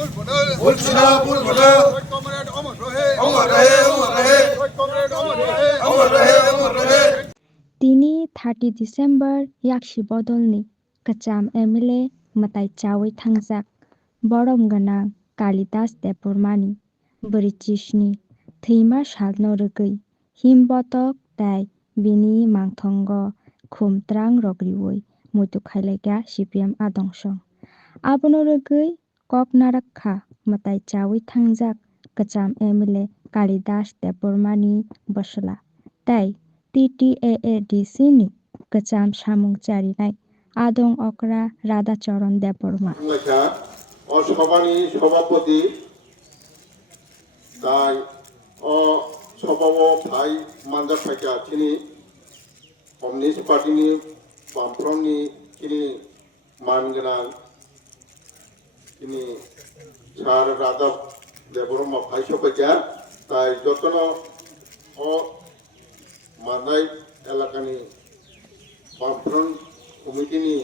বুলবুলা বুলবুলা comrade অমর রহে অমর রহে অমর রহে কমরেড অমর রহে অমর রহে অমর রহে Tini 30 December yakshi bodolni kacham MLA matai chawi thangjak borom ganang Kalidas Depormani Britishni Thima salno rugui himbotok tai bini mangthongo khumtrang rogriwui muitu khailaika CPM adongsong abono rugui kok narakha matai chawi thangjak kacham MLA Kalidas Depormani bosla tai TTAADC ni kacham samung charinai adong okra Radhacharan Deborma সভানি সভাপতি তাই সভাব ভাই মানজা ফাইকা তিনি communist পার্টিনি বামফ্রন্টনি তিনি মানগোनां তিনি সার রাধা দেবরমা ভাই সবাইকা তাই যতন মানাই এলাকানি বামফ্রন্ট কমিটিনি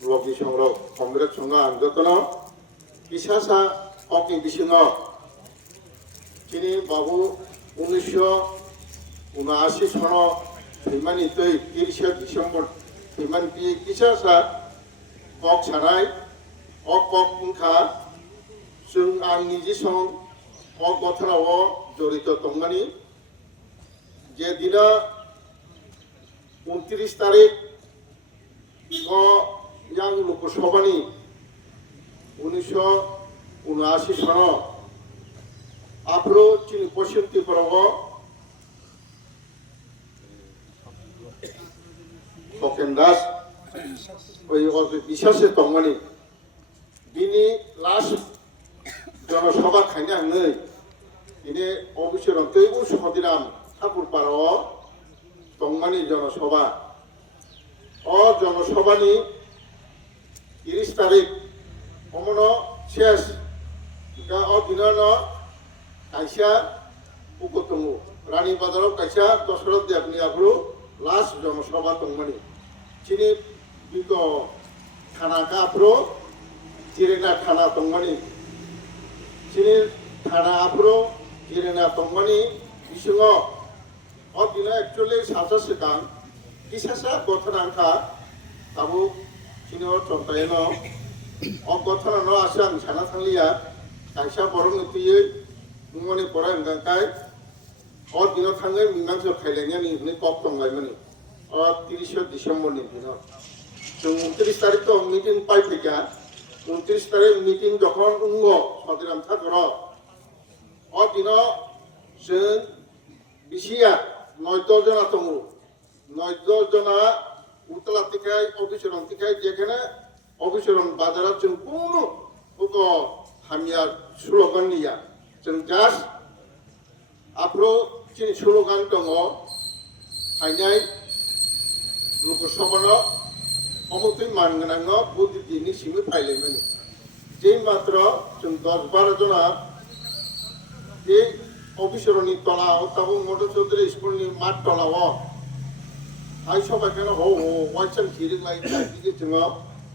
ব্লকনি সংগ্রহ কংগ্রেস সংঘ আন যতন পিসাসা অকি বিসিङ তিনি বাবু 1979 সন ফিমানি তৈ 30 ডিসেম্বর ফিমান পি পিসাসা কক সানাই কক উনখা जों आं निजे सं गथनाव जड़ित दंमानि जे दिना 29 तारिख yang लोकसभानि 1979 सन आफ्रो चिनि पश्चिम त्रिपुराव सकेन दास बिसासे दंमानि बिनि लास्ट जनसभा खायनो आंनै दिनै अबिसरन तैबो सदिराम ठाकुरपाराव दंमानि जनसभा जनसभानि 30 तारिख अमन शेष दा दिनान कायसा उगतङ रानी बाजाराव कायसा दशरथ देवनि आब्रु लास्ट जनसभा दंमानि चिनि बिको थाना काब्रु जिरेना थाना दंमानि चिनि थाना आब्रु जिरेना दंमानि बिसिङ दिना एक्चुअली सासा सिगां किसासा गथनांखा ताबु चिनि चन्तायन गथनान आसे आं साना थांलिया कायसा बरं नुतियै मुंगनि पराय गांकाय दिना थाङै मिमांस खायलायनायनि नि कप दंलायमानि 30 डिसेम्बरनि दिनाव जों 29 तारिख तो मिटिं पाइफैका 29 तारिख मिटिं जखन उंग सदिराम ठाकुर दिना जों बिसिया 9 जना दङ 9 जना उतला तिखाय अफिसरन तिखाय जेखाने अफिसरन बाजाराव जों कोनो हामिया स्लोगान निया जों जास्ट आफ्रो चिनि स्लोगान दङ फाइनाय लोकसभानो अमुतै मानगोनां बुद्धि दिनि सिमि फाइलायमानि जे मात्र जों 10-12 जना बे अफिसरनि तलाव ताबु मधु चौधुरी स्कुलनि माठ तलाव हाय सबायखानो वाइसन हिरिंलाय बिदि जोङो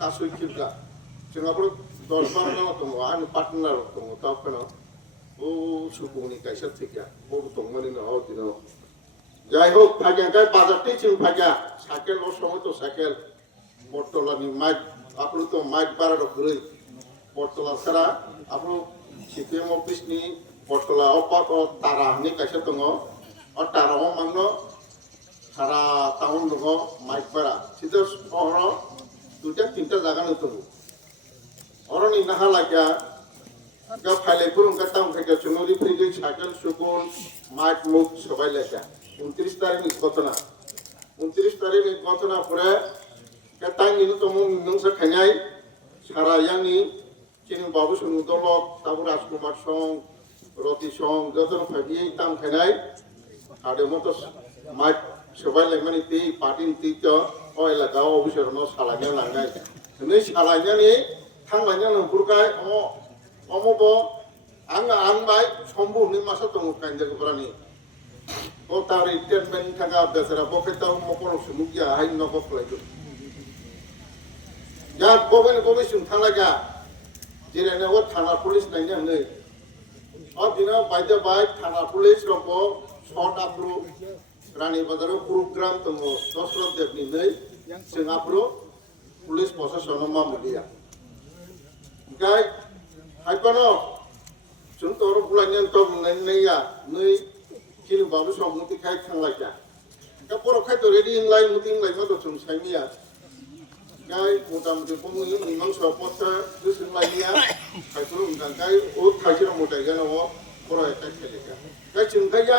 गासै खिबगा जोंहाबो 10-12 जना दङ आंनि पार्टनार दङ तावखानो सुबुंनि कायसा थिका दंमानि दिनाव যাই হোক ফাইগাंकाय बाजारते जों फाइगा साइकेल समय तो साइकेल बर्तलानि माइक आपलो तो माइक बारा गरै बर्तला सारा आपलो सीपीएम अफिसनि बर्तला अपात तारा नि कायसा दङ ताराव मांनो सारा टाउन दङ माइक बारा सिदा सहर दुटा तीनटा जागा दङ अरनि नाहा लागा गा फाइलायफोर उनका टाउन फाइगा चुनरि फैगै साइकेल सुकुल माइक मुख सबाय लागा 29 तारिख घटना 29 तारिख घटना परे केतांनि तो मुंसा खायनाय सारा यांनि चिनि बाबु सुनु दलक ताबु राजकुमार सं रति सं जतन फाइबि ताम खायनाय आरो मतो माइक सबाय लायमानि ति पार्टिन ति तो एलाका अफिसरनो सालायनो लांनाय नै सालायनानै थांलायनो नंपुरखाय अमबो आं माइ सम्बुनि मासा दङ काइन्दागोब्रानि तारि ट्रिटमेन्ट थांगा बेसरा बकेटाव मकरन सुमुगिया हाय नगो फलायगो या गबेन सुं थांलागा जिरायनायाव थाना पुलिस नायनो नै दिनाव बायदे बाय थाना पुलिस रंबो शर्ट आप्रो रानी बाजाराव प्रोग्राम दङ दशरथ देवनि नै जों आप्रो पुलिस प्रशासन मामुलिया गाय हायपानो जों तोर बुलायनो तो नैया नै किनु बाबु सम मुति खाय थांलायजा दा बर' खायद रेडि इनलाय मुति इनलाय मा दसम साइमिया गाय मथा-मथि पमुनि मिमां सपथा गोसोंलायनिया खायफोर गाय ओ खायसेरा मथाय गानाव बर' एटाक खेलेगा गाय जोंखाया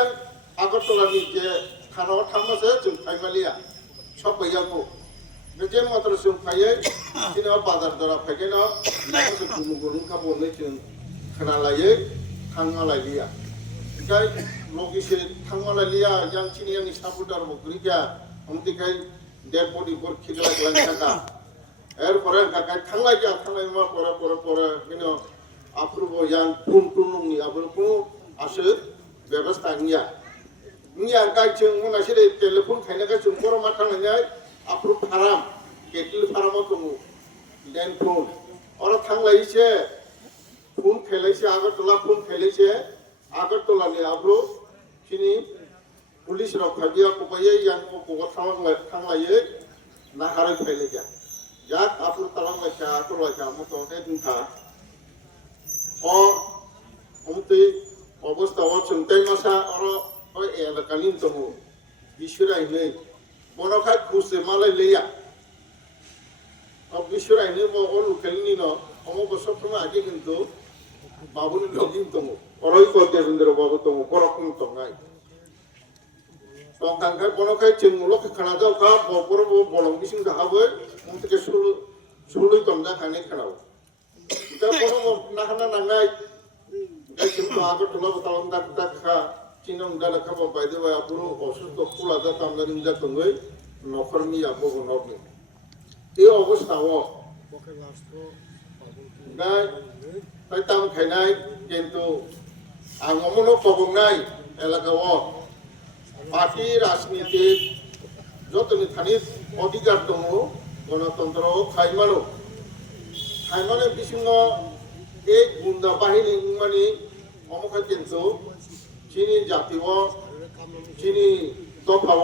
आगरतलानि जे थानाव थामासो जों फाइमालिया सब गैयाखौ बे मात्र जों फायै दिनाव बाजार दरा फायगेनाव जों गुमुगुरुं खाबनै जों खोनालायै थांमालायलिया गाय लगिसे थांमालायलिया यांखिनि आंनि सापुदार बग्रिगा हमतिखाय डेड बडिफोर खिगलाय थाखा एरपरे गाय थांलाय मा परे बिनो आप्रुबो यां टुननि आबुरखौ आसो व्यवस्था निया गाय जों मनासे टेलिफन खायनागा जों बर' मा थांनाय आप्रुब फाराम केटल फारामाव दङ लेन्ड फोन और थांलायसे फोन खेलायसे आगरतला फोन खेलायसे आगरतलानि आब्रु खिनि पुलिस राव खाबिया खबायै यां बगा थांलायै नाहारै फैलायगा याक आप्रु तालांलायका आगरलायका मथने दुंखा अमति अबस्थायाव जोंथाय मासा और एलाकानि दङ बिसोरायनै बनखाय खुसे मालायलिया बिसोरायनै म लुकेलनि न अमबो सबसम आगे किन्तु बाबुनि लगिन दङ अरय देवेन्द्र बाबु दङ करकम दंनाय संखांखाय बनखाय जों मुलक खाना दावखा बर' बलं बिसिं जाहाबो मथके सुलुय दंजा खानाय खानाव दा बर' नाखाना नांनाय गायसिम आगरतला बतालां दाखा चिनং दाला खाबा बायदे बाय आपुरो असुस्थ खुला जा तामदानि जा दङै नखरनि आबो नरनि ए अबस्थायाव गाय ताम खायनाय किन्तु आं अमनो कबंनाय एलाकायाव पार्टी राजनीति जतनि थानि अधिकार दङ गणतन्त्र खायमानो बिसिङाव एक गुन्दा बाहिनी माने अमखाय किन्तु चीनी जातिव चीनी दफाव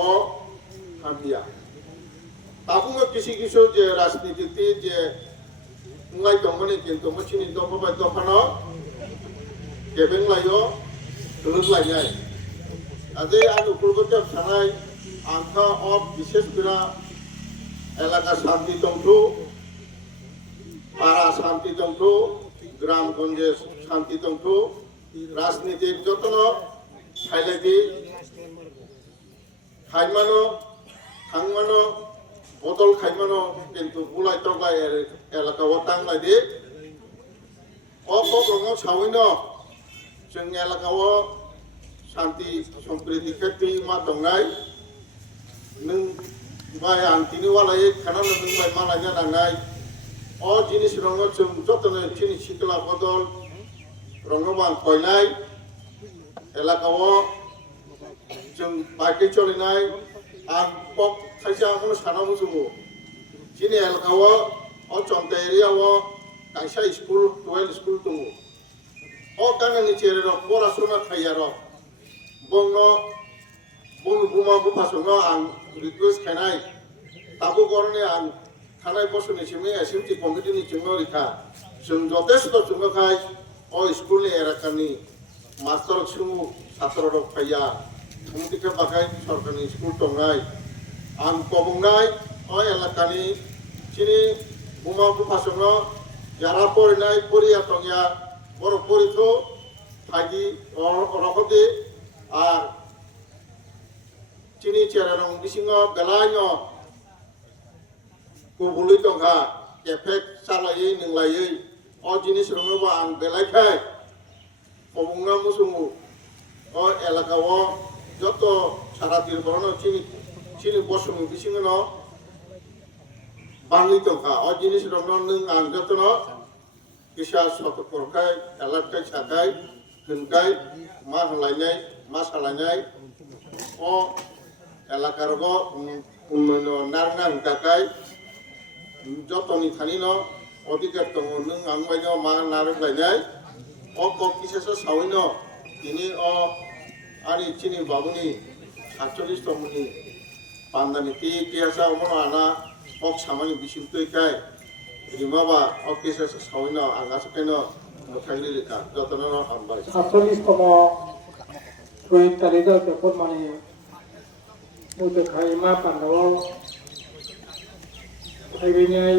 हामिया ताबुङो किसी जे राजनीति जे उंगाय दंमोन किन्तु चीनी दफा बाय दफानो केबें लायो दुलुलायनाय आजे आलु कुलगोटे थानाय आंखा अफ विशेष बिरा एलाका शांति दंथु पारा शांति दंथु ग्रामगंजे शांति दंथु राजनीतिक जतन खायलायदि खायमानो थांमानो बदल खायमानो किन्तु बुलाय तलाय एलाकायाव तांलायदि अब्रङाव सावैनो जों एलाकायाव शांति सम्प्रीति खेती मा दंनाय नों बाय आंथिनि वालायै खानानो नों बाय मालायनो नांनाय जिनिस रंग जों जतन चिनि सिकला बदल रंगमान कयनाय एलाकायाव जों बाइकै चलिनाय आं पक खायसे आंखौनो सानाव जोङो चिनि एलाकायाव चमता एरियायाव कायसा स्कुल 12 स्कुल दङ गानानि चेरेर पराशुना थायार बंनो बुमा बुफासनो आं रिक्वेस्ट खायनाय ताबो गरने आं थानाय बोसोरनि सिमै एसएमटी कमिटिनि सिङाव रिखा जों जथेस्थ जोंखाय स्कुलनि एलाकानि मास्टर सुमु छात्र फैया कमिटिखौ बाखाय सरकारनि स्कुल दंनाय आं कबंनाय एलाकानि चिनि बुमा बुफासनो जारा फरायनाय फरिया दंया बर' फरिखौ फायदि रखदि आर चिनि चेरारं बिसिङाव बेलायनो गुबुलै दंहा केफेक सालायै नोंलायै जिनिस रङोबा आं बेलायखाय कबंना मुसुमु एलाकायाव जत सारा तिरबरनो चिनि बसुमु बिसिङाव बाङै दंहा जिनिस रंनो नों आं जतन किसा सतर्कखाय एलार्टखाय साखाय होनखाय मा होलायनाय मा सालायनाय एलाकार उन्नयन नारना होनखाय जतनि थानिनो অধিকার দङ नों आंबायनो मा नारोंलायनाय कक किसासो सावैनो दिनै आनि चिनि बाबुनि 48 तमनि पान्दानि टियासा अमनो आना कक सामानि बिसिमतैखाय रिमाबा किसासो सावैनो आंगासो केनो मोथागरि लेखा जतनो हामबाय 47তম শহীদ কালিদাস দেববর্মানি मुझे खाइमा पांडव खाइबेनाय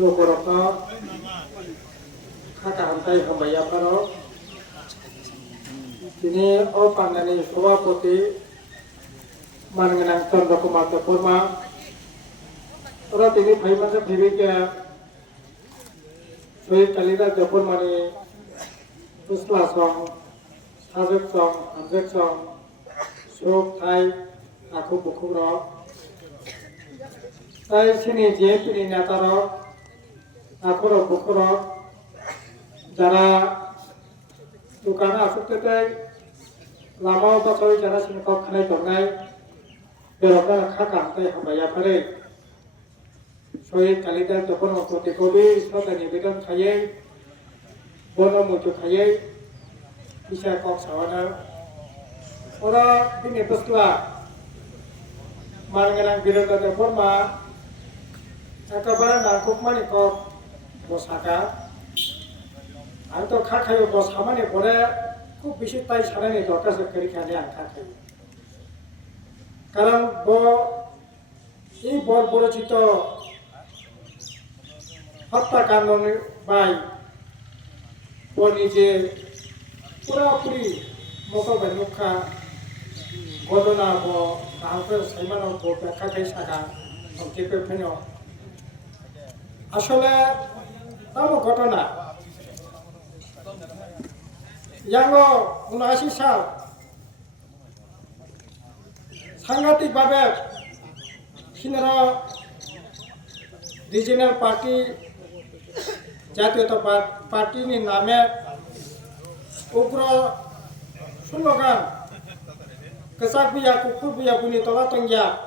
लोगोरफा खाका हामथाय हामबाया फारो दिनै अ पांडानि सभापति मानगोनां चन्द्र कुमार देबबर्मा और दिनै फाइमासे फैबायके शहीद कालिदास देबबर्मानि फुस्ला सं साजोक सं हामजेक सं सुख थाय आखु बुखुर তাই সিনি জেপিনি নেতার আখর বুখুর যারা দোকানে আসতে লামাও বাসায় যারা সিনি খানায় দরনায় বেরোকা খাকামতে হাবায়া পারে শহীদ কালিদাস যখন প্রতি কবি শ্রদ্ধা নিবেদন খাইয়ে বনমুচু খাইয়ে বিষয় কক সাওয়ানা ওরা দিনে বসলা मानगोनां बिरोंदार देबबर्मा एकेबारे नांगौमानि कक बसाका आं तो खाखायो बसामानि परे खूब बेसि ताई सानायनि दरखार करिखानि आं खाखायो कारण এই বর্বরচিত হত্যাকাণ্ডनि बाय নিজে পুরাপুরি মকবাই মুখা ঘটনা তাহলে সাইমানো ব্যাখ্যা খাই থাকা সংক্ষেপে ফেন আসলে তাও ঘটনা ইয়াঙ্গ 79 সাল সাংঘাতিকভাবে সিনেরা রিজিনাল পার্টি জাতীয়তা পার্টিनि নামে উগ্র slogan kesak biya kukur biya buni tola tongya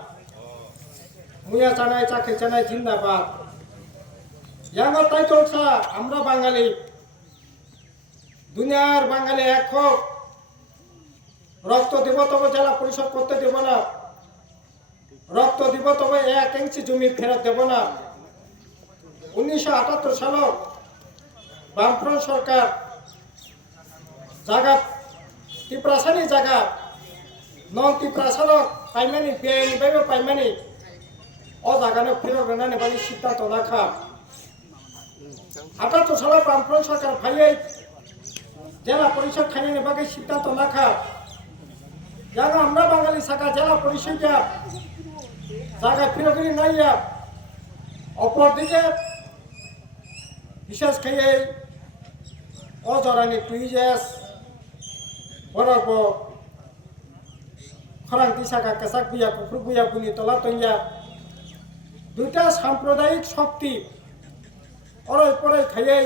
muya chanai chakhe chanai জিন্দাবাদ yang tai tolsa আমরা বাঙালি দুনিয়ার বাঙালি এক হোক রক্ত দেব তবে জেলা পরিষদ করতে দেব না রক্ত দিব তবে 1 ইঞ্চি জমি ফেরত দেব না 1978 সালে বামফ্রন্ট সরকার জায়গা টিপ্রাসানি জায়গা नौती प्रासादक पाइमानि बेनिफ्रायबो पाइमानि अ जागानो फिरगोनानै बायदि सिद्धान्त लाखा 78 सालाव बामफ्रन्ट सरकार फायै জেলা পরিষদ খাইनायनि बागै सिद्धान्त लाखा जागा আমরা বাঙালি সাকা জেলা পরিষদ জায়গা ফিরগিরি নাইয়া অপরদিকে বিশেষ খাইয়ে অজরানি টুইজেস বরফ খরাং তিসাকা কেসাক বিয়া কুকুর বিয়া বুনি তলা তঞ্জা দুইটা সাম্প্রদায়িক শক্তি অরই পরে খাইয়ে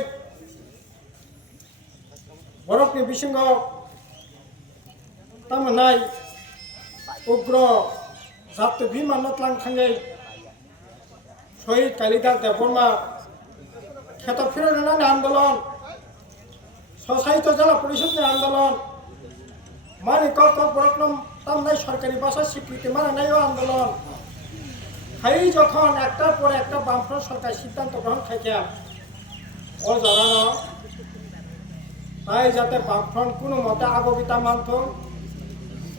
বরফনি বিসঙ্গ তামনাই উগ্র জাতীয় বিমান নতলাং শহীদ কালিদাস দেববর্মা ক্ষেত ফিরনানি আন্দোলন স্বশাসিত জেলা পরিষদের আন্দোলন মানিক বরকলম তামনাই সরকারি ভাষা স্বীকৃতি মানানাইও আন্দোলন খাই যখন একটার পর একটা বামফ্রন্ট সরকার সিদ্ধান্ত গ্রহণ খাইছে ও জানানো তাই যাতে বামফ্রন্ট কোনো মতে আগবিতা মানত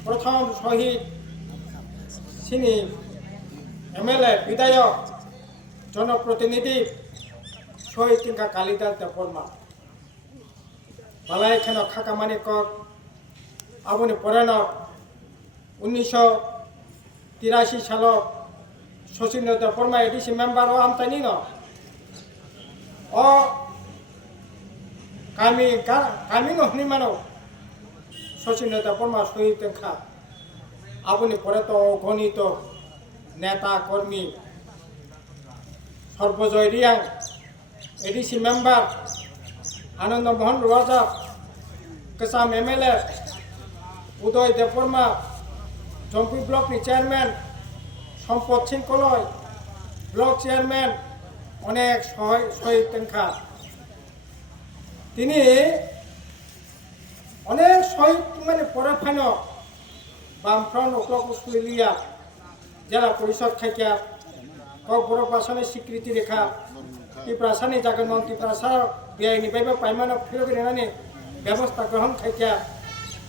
প্রথম শহীদ সিনি এমএলএ বিধায়ক জনপ্রতিনিধি শহীদ টিঙ্কা কালিদাস দেববর্মা বালাই খেন খাকামানি কক আবনি পরেন 1983 সাল শচীন্দ্র দেববর্মা এডিসি মেম্বার ও আমতানি ন ও কামি নহনি মানো শচীন্দ্র দেববর্মা শহীদ টেঙ্খা আবনি পরে তো গণিত নেতা কর্মী সর্বজয় রিয়াং এডিসি মেম্বার আনন্দ মোহন রাজা কেসাম এমএলএ উদয় দেববর্মা জম্পি ব্লকনি চেয়ারম্যান সম্পদ সিং কলয় ব্লক চেয়ারম্যান অনেক শহীদ তেনখা তিনি অনেক শহীদ মানে পরে ফাইন বামফ্রন্ট অক্লক স্কুলিয়া জেলা পরিষদ খাইকা কক बर' भाषानि स्वीकृति रेखा टिप्रासानि जागोन नन टिप्रासा बेनिफ्रायबो पाइमानो फिरगेनानि व्यवस्था ग्रहण खाइका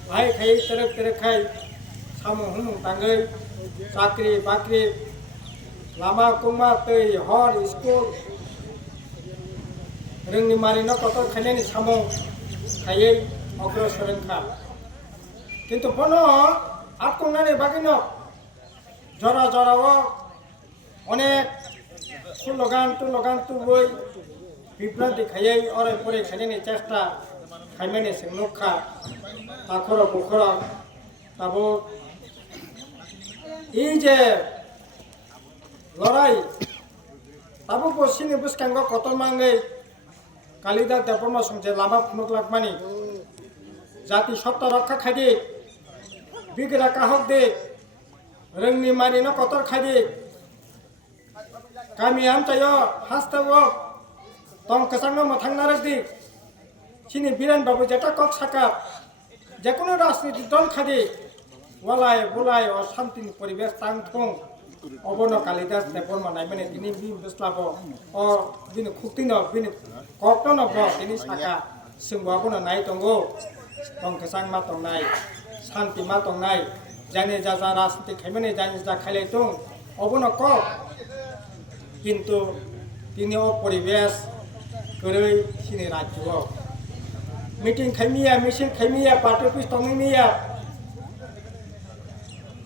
भाई खाइ तेरेक खाइ सामु हुमु तांगै साख्रि बाख्रि लामा कुमा दै हर स्कुल रोंनि मारिनो कतर खाइनानि सामु खायै अग्रसर रोंखा किन्तु बनो आटकंनानि बागिनो जरा जराव अनेक स्लोगान तुबुई बिब्रांति खायै अराय परे खाइनानि चेष्टा खाइमानि सेंनुखा आखर बुखर ताबो इ जे लड़ाई ताबो बसिनि बुसकांगो कतरमांगै कालिदास देबबर्मा संजे लामा फुनुगलाकमानि जाति सत्ता रक्षा खाइदि बिग्रा काहक दे रोंनि मारिनो कतर खाइदि गामि आमचायो हास्तावो तम कसांनो मथां नारकदि सिनि बिरान बाबू जेटा कक साका जेकोनो राजनीति दल खादि वालाय बुलाय और शांति परिवेश तांथं अबनो कालिदास देबबर्मा नायमाने दिनि बि बस्लाबो अ बिनि खुक्तिनो बिनि कक्टनो ब दिनि साका सिंबाबोनो नाय दंगो तम कसां मा दंनाय शांति मा दंनाय जाने जा राजनीति खाइमाने जाने जा खाइलाय दं अबनो कक किन्तु दिनै परिवेश गरै सिनि राज्य मीटिंग खाइमिया मिছিল खाइमिया पार्टी अफिस तंगिमिया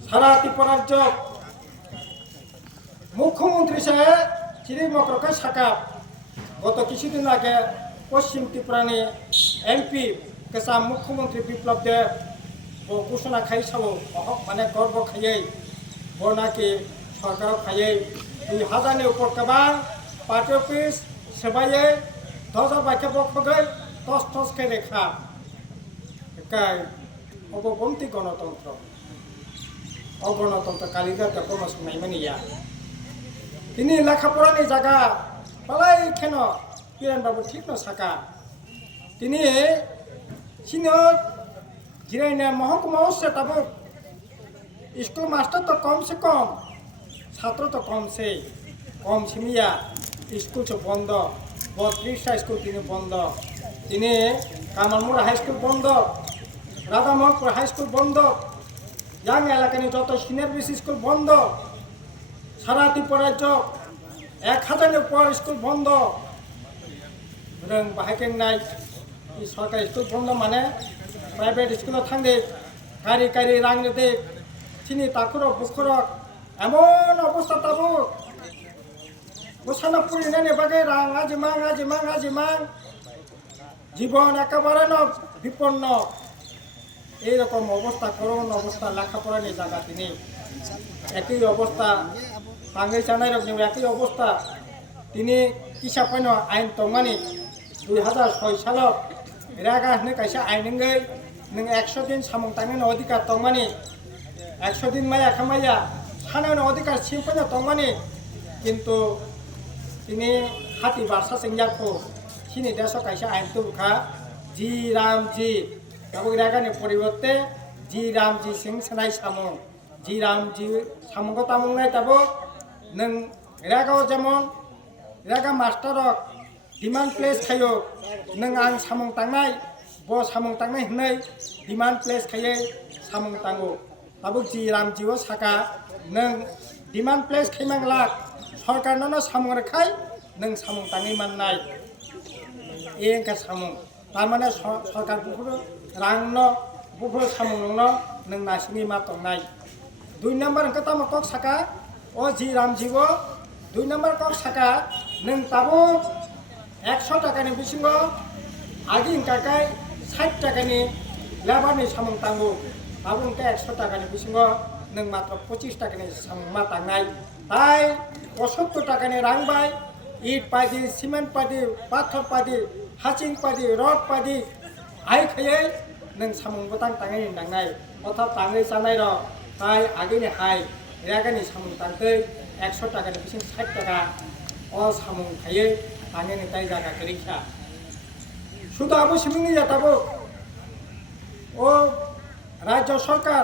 सारा त्रिपुरा राज्य मुख्यमंत्री से चिरि मकरका साका गत किछुदिन आगे पश्चिम त्रिपुरानि एमपी केसा मुख्यमंत्री बिप्लब देव घोषणा खाइ साबो माने गर्व खायै बनाकि सरकार खायै 2000 नि ऊपर गोबां पार्टी अफिस सेबायै 10,000 बाइके बखगै टस के रेखा काय अबगमति गणतंत्र अगणतंत्र कालिदास देबबर्मा संनायमानिया दिनै लेखापरानि जागा बालाय खेन बिरान बाबू ठीक न साका दिनै सिनो जिरायना महकुमाव से ताबो स्कूल मास्टर तो कम से कम छात्र तो कम से मिया स्कूल से बंद 32टा स्कूल दिन बंद दिने कामारमुरा हाई स्कूल बंद राधामोहनपुर हाई स्कूल बंद यां एलाकानि जत सिनियर बिसि स्कूल बंद सारा त्रिपुरा राज्य 1000 नि ऊपर स्कूल बंद रों बाहायकेंनाय सरकारी स्कूल बंद माने प्राइवेट स्कूल थांदे गारि रांनो दे सिनि ताखुर बुखुर एमन अवस्था ताबो मोसाना पुरिनानि बागै रां आजिमां जीवन एकेबारे विपन्न এই রকম অবস্থা করুণ অবস্থা লেখাপড়ানি জায়গা তিনি একই অবস্থা বাঙালি জানাই রকম একই অবস্থা তিনি কিসাপাইন আইন তংমানি 2006 সালত রেগা হনে কাইসা আইনঙ্गै नों 100 दिन सामं तांनो अधिकार तंमानि 100 दिन माया खामाया सानानो अधिकार सिमफानो तंमानि किन्तु तिनि हाति बारसा सिंजाखौ सिनि देश काइसा आइन तुखा जी राम जी रेगानि परिवर्ते जी राम जी सिंह सनाय सामं जी राम जी सामंगो तामंनाय ताबो नों रेगाव जेमन रेगा मास्टर डिमांड प्लेस खायो नों आं सामं तांनाय ब सामं तांनाय हनै डिमांड प्लेस खायै सामं तांगो ताबो जी राम जीव साका नों डिमांड प्लेस खैमांला सरकारनो सामं रखाय नों सामं ताङै माननाय एंका सामं तारमाने सरकार बुफुर रांनो बुफुर सामंनो नों नासिनि मा तंनाय 2 नम्बर अंक ताम कक साका ओ जी राम जीव 2 नम्बर कक साका नों ताबो 100 टाकानि बिसिङो आगि इंकाकाय 60 टाकानि लेबारनि सामं तांगो ताबो इंका 100 टाकानि बिसिङो नों मात्र 25 टाकानि सामं मा तांनाय ताय 70 टाकानि रां बाय इट पादी सीमेंट पादी पाथर पादी हाचिं पादी रड पादी आइ खायै नों सामं बतां ताङै नांनाय अथा ताङै जानाय र ताय आगैनि हाय रेगानि सामं तांतै 100 टाकानि बिसिं 60 टाका সামং খাইয়ে আঙেনে তাই জায়গা রেখা শুধু আবু সিমিংনি যাতাবো ও রাজ্য সরকার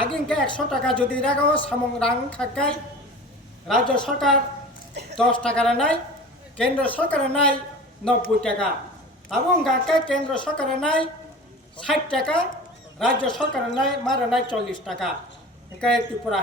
আগিনকে 100 টাকা যদি রাগাও সামং রাং খাকাই রাজ্য সরকার 10 টাকার নাই কেন্দ্র সরকারের নাই 90 টাকা এবং গাকে কেন্দ্র সরকারের নাই 60 টাকা রাজ্য সরকারের নাই মারা নাই 40 টাকা ত্রিপুরা